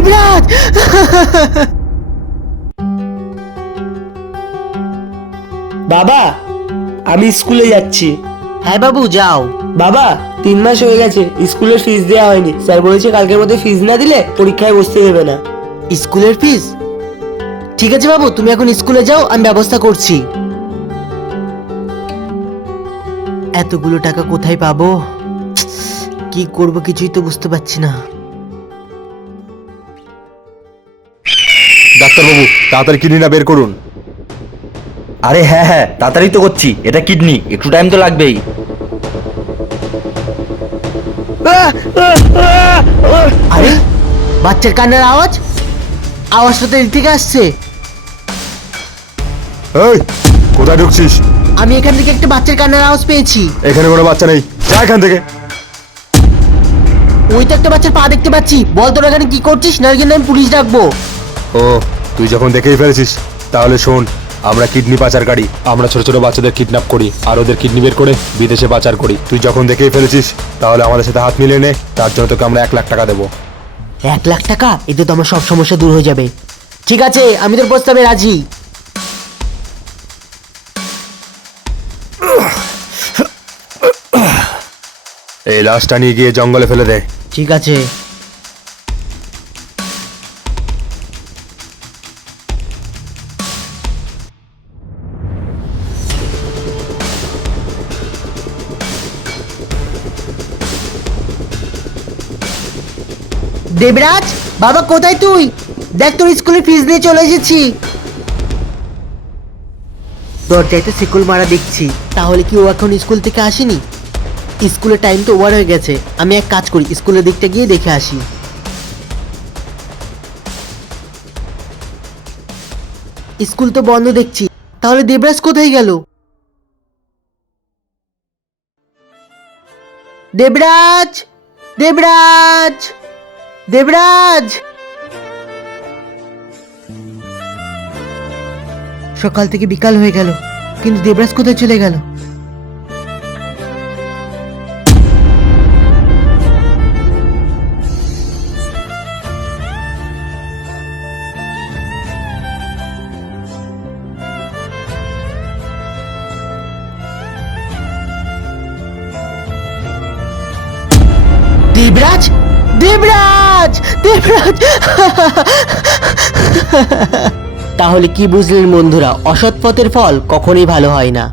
দেবরাজ! বাবা, আমি স্কুলে যাচ্ছি। হ্যাঁ বাবু, যাও। বাবা, 3 মাস হয়ে গেছে স্কুলের ফিস দেওয়া হয়নি। স্যার বলেছে কালকের মধ্যে ফিস না দিলে পরীক্ষায় বসতে দেবে না। স্কুলের ফিস? ঠিক আছে বাবু, তুমি এখন স্কুলে যাও, আমি ব্যবস্থা করছি। এতগুলো টাকা কোথায় পাবো, কি করব কিছুই তো বুঝতে পারছি না। ডাক্তারবাবু, তাড়াতাড়ি কিডনিটা বের করুন। আরে হ্যাঁ হ্যাঁ, তাড়াতাড়ি তো করছি। এটা কিডনি, একটু টাইম তো লাগবেই। আরে বাচ্চার কান্নার আওয়াজ, আওয়াজটা তো এদিক থেকে আসছে। এই, কোথায় ঢুকছিস? আমি এখান থেকে একটা বাচ্চার কান্নার আওয়াজ পেয়েছি। এখানে কোনো বাচ্চা নেই, যা এখান থেকে। ওই তো একটা বাচ্চার পা দেখতে পাচ্ছি। বল তোরা এখানে কি করছিস, না কিন্তু আমি পুলিশ ডাকবো। ও, তুই যখন দেখেই ফেলেছিস তাহলে শোন, আমরা কিডনি পাচারকারী। আমরা ছোট ছোট বাচ্চাদের কিডন্যাপ করি আর ওদের কিডনি বের করে বিদেশে পাচার করি। তুই যখন দেখেই ফেলেছিস তাহলে আমাদের সাথে হাত মিলিয়ে নে, তার জন্য তোকে আমরা 1 লাখ টাকা দেবো। 1 লাখ টাকা? এতে তো আমার সব সমস্যা দূর হয়ে যাবে। ঠিক আছে, আমি তোর প্রস্তাবে রাজি। এই লাশটা নিয়ে গিয়ে জঙ্গলে ফেলে দে। ঠিক আছে। দেবরাজ, বাবা কোথায় তুই? দেখ, তোর স্কুলের ফিস নিয়ে চলে এসেছি। দরজায় তো শিকল মারা দেখছি। তাহলে কি ও এখন স্কুল থেকে আসেনি? স্কুলের টাইম তো ওভার হয়ে গেছে। আমি এক কাজ করি, স্কুলের দিকটা গিয়ে দেখে আসি। স্কুল তো বন্ধ দেখছি। তাহলে দেবরাজ কোথায় গেল? দেবরাজ! দেবরাজ! দেবরাজ! সকাল থেকে বিকাল হয়ে গেল, কিন্তু দেবরাজ কোথায় চলে গেল? দেবরাজ! দেবরাজ! দেবরাজ! তাহলে কি বুঝলেন বন্ধুরা, অসৎ পথের ফল কখনোই ভালো হয় না।